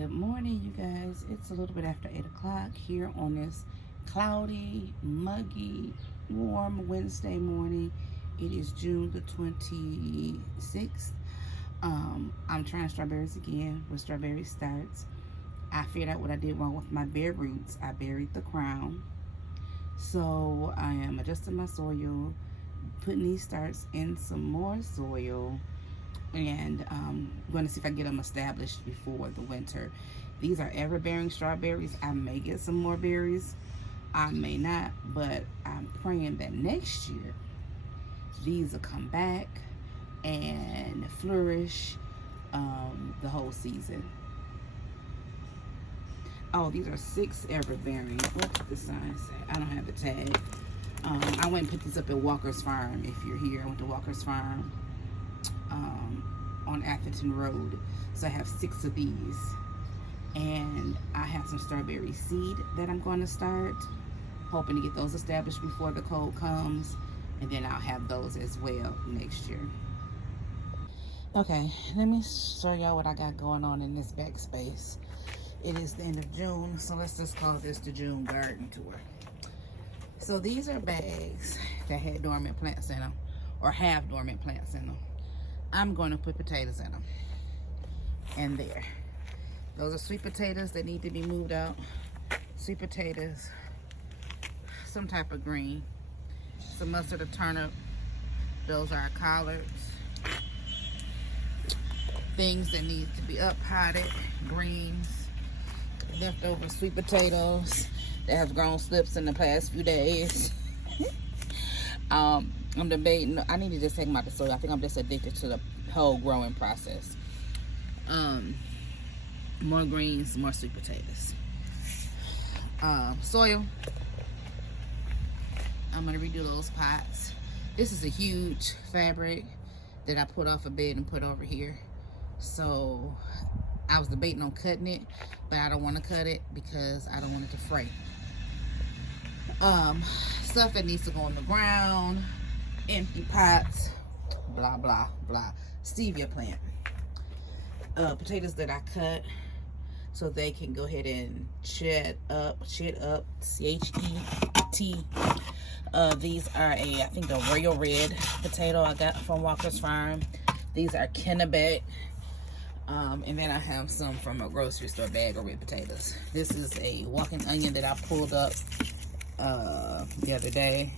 Good morning, you guys. It's a little bit after 8 o'clock here on this cloudy, muggy, warm Wednesday morning. It is June the 26th. I'm trying strawberries again with strawberry starts. I figured out what I did wrong with my bare roots. I buried the crown. So I am adjusting my soil, putting these starts in some more soil, and going to see if I can get them established before the winter. These are ever-bearing strawberries. I may get some more berries, I may not, but I'm praying that next year these will come back and flourish the whole season. Oh, these are 6 ever-bearing. What's the sign say? I don't have the tag. I went and picked these up at Walker's Farm. If you're here, I went to Walker's Farm on Atherton Road. So I have 6 of these, and I have some strawberry seed that I'm going to start, hoping to get those established before the cold comes, and then I'll have those as well next year. Okay, let me show y'all what I got going on in this back space. It is the end of June, so let's just call this the June garden tour. So these are bags that had dormant plants in them, or have dormant plants in them. I'm going to put potatoes in them. And there. Those are sweet potatoes that need to be moved out. Sweet potatoes. Some type of green. Some mustard or turnip. Those are collards. Things that need to be up potted. Greens. Leftover sweet potatoes that have grown slips in the past few days. I'm debating. I need to just take them out the soil. I think I'm just addicted to the whole growing process. More greens, more sweet potatoes. Soil. I'm gonna redo those pots. This is a huge fabric that I put off a bed and put over here. So I was debating on cutting it, but I don't want to cut it because I don't want it to fray. Stuff that needs to go on the ground. Empty pots, blah blah blah. Stevia plant. Potatoes that I cut so they can go ahead and shed up, CHET. These are I think a royal red potato I got from Walker's Farm. These are Kennebec. And then I have some from a grocery store bag of red potatoes. This is a walking onion that I pulled up the other day.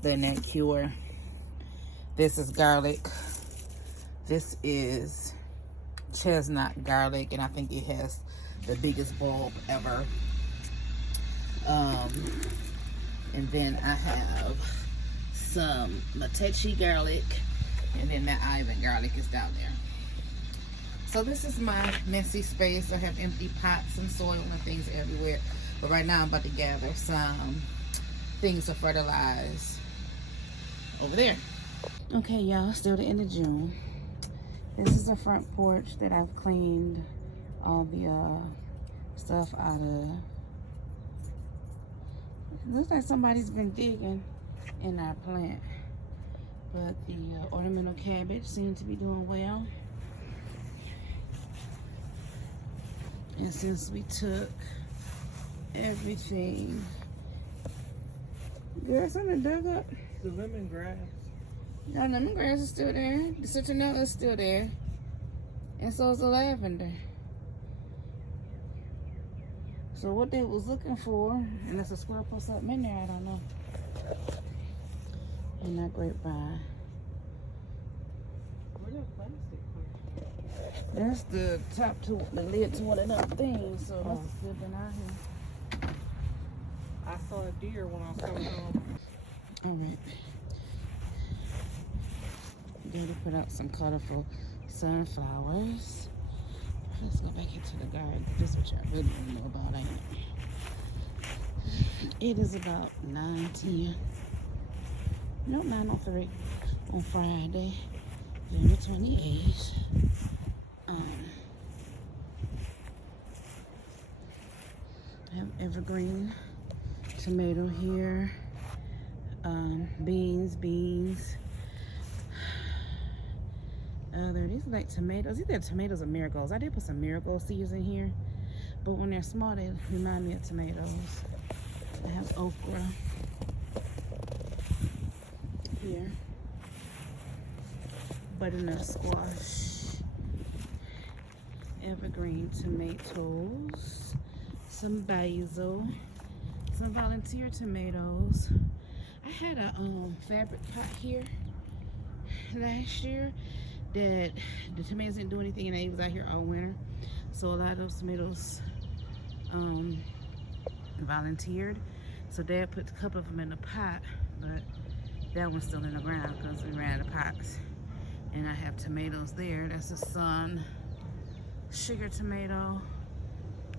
The Net Cure. This is garlic. This is chestnut garlic, and I think it has the biggest bulb ever. And then I have some Matechi garlic, and then that Ivan garlic is down there. So this is my messy space. I have empty pots and soil and things everywhere. But right now I'm about to gather some things to fertilize over there. Okay, y'all, still the end of June. This is the front porch that I've cleaned all the stuff out of. It looks like somebody's been digging in our plant. But the ornamental cabbage seems to be doing well. And since we took everything, girl, something dug up. The lemongrass. No, lemongrass is still there. The citronella is still there. And so is the lavender. So what they was looking for, unless a squirrel put something in there, I don't know. And that grapevine. Where that plastic from? That's the top to the lid to one of them things. So that's still been out here. I saw a deer when I was coming home. All right. Daddy put out some colorful sunflowers. Let's go back into the garden. This is what y'all really want to know about, ain't it? It is about 9:10. No, 9:03 on Friday, June the 28th. I have evergreen tomato here. Beans. These are like tomatoes. These are tomatoes or marigolds. I did put some marigold seeds in here, but when they're small, they remind me of tomatoes. I have okra here, butternut squash, evergreen tomatoes, some basil, some volunteer tomatoes. I had a fabric pot here last year that the tomatoes didn't do anything, and they was out here all winter, so a lot of those tomatoes volunteered. So Dad put a couple of them in the pot, but that one's still in the ground because we ran out of pots. And I have tomatoes there. That's a sun sugar tomato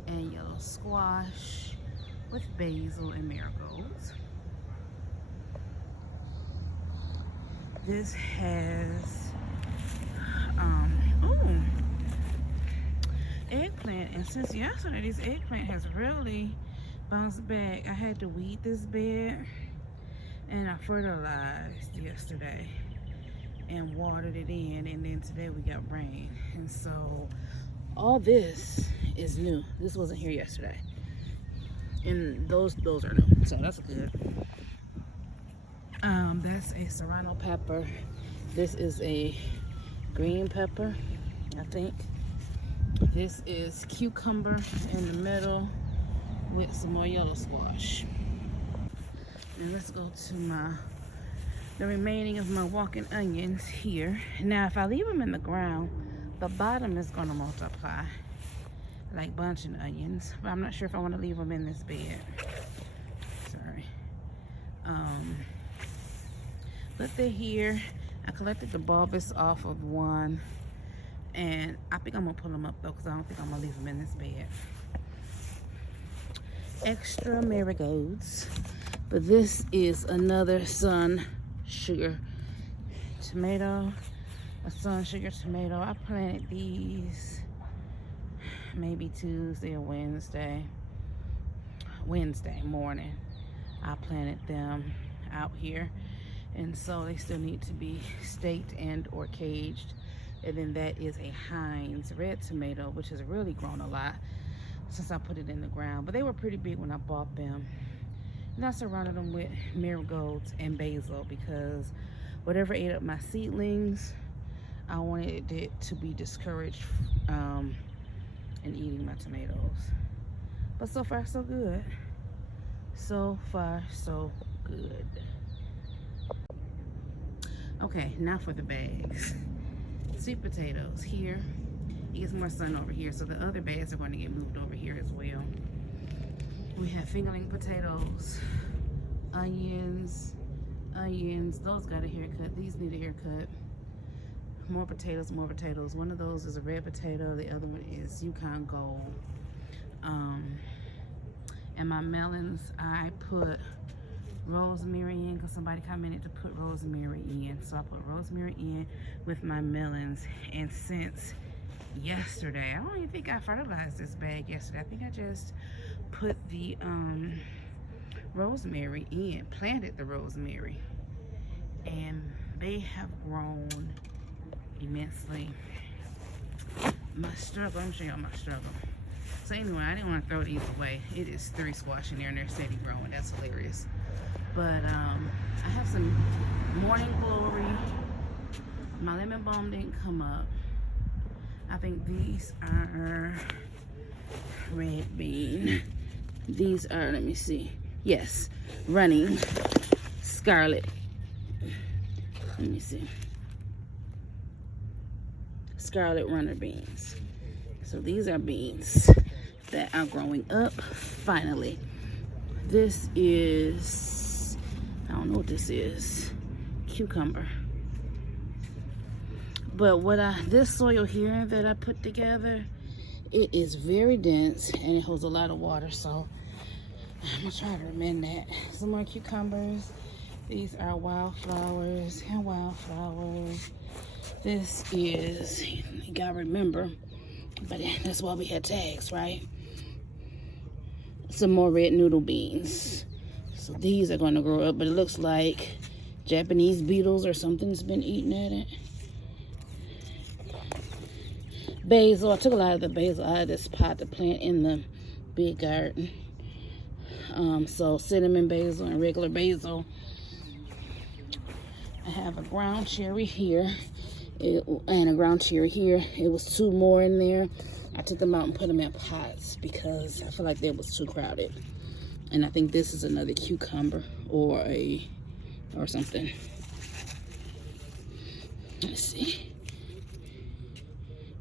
and yellow squash with basil and marigolds. This has eggplant, and since yesterday this eggplant has really bounced back. I had to weed this bed, and I fertilized yesterday and watered it in, and then today we got rain, and so all this is new. This wasn't here yesterday, and those are new, so that's good. That's a serrano pepper. This is a green pepper, I think. This is cucumber in the middle with some more yellow squash. Now let's go to the remaining of my walking onions here. Now if I leave them in the ground, the bottom is going to multiply like bunching onions, but I'm not sure if I want to leave them in this bed. Sorry. But they're here. I collected the bulbous off of one, and I think I'm gonna pull them up though, because I don't think I'm gonna leave them in this bed. Extra marigolds, but this is another sun sugar tomato, a sun sugar tomato. I planted these maybe Tuesday or Wednesday morning. I planted them out here, and so they still need to be staked and or caged. And then that is a Heinz red tomato, which has really grown a lot since I put it in the ground, but they were pretty big when I bought them. And I surrounded them with marigolds and basil because whatever ate up my seedlings, I wanted it to be discouraged in eating my tomatoes. But so far so good. So far so good. Okay, now for the bags. Sweet potatoes here. It gets more sun over here, so the other bags are going to get moved over here as well. We have fingerling potatoes, onions. Those got a haircut. These need a haircut. More potatoes. One of those is a red potato. The other one is Yukon Gold. And my melons, I put rosemary in because somebody commented to put rosemary in. So I put rosemary in with my melons. And since yesterday, I don't even think I fertilized this bag yesterday. I think I just put the rosemary in, planted the rosemary, and they have grown immensely. My struggle, I'm showing y'all my struggle. So anyway, I didn't want to throw these away. It is 3 squash in there and they're steady growing. That's hilarious. But I have some Morning Glory. My lemon balm didn't come up. I think these are red bean. These are, let me see. Yes, running scarlet. Let me see. Scarlet runner beans. So these are beans that are growing up finally. This is, I don't know what this is, cucumber. But this soil here that I put together, it is very dense and it holds a lot of water, so I'm gonna try to amend that. Some more cucumbers. These are wildflowers and wildflowers. This is, you gotta remember, but that's why we had tags, right? Some more red noodle beans. So these are gonna grow up, but it looks like Japanese beetles or something's been eating at it. basil. I took a lot of the basil out of this pot to plant in the big garden. So cinnamon basil and regular basil. I have a ground cherry here and a ground cherry here. It was 2 more in there. I took them out and put them in pots because I feel like that was too crowded. And I think this is another cucumber or something. Let's see.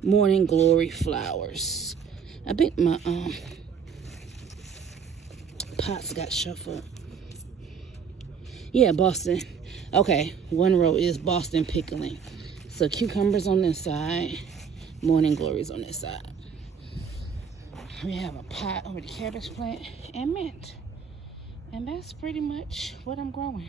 Morning Glory flowers. I think my pots got shuffled. Yeah, Boston. Okay, one row is Boston pickling. So cucumbers on this side, Morning Glories on this side. We have a pot over the cabbage plant and mint. And that's pretty much what I'm growing.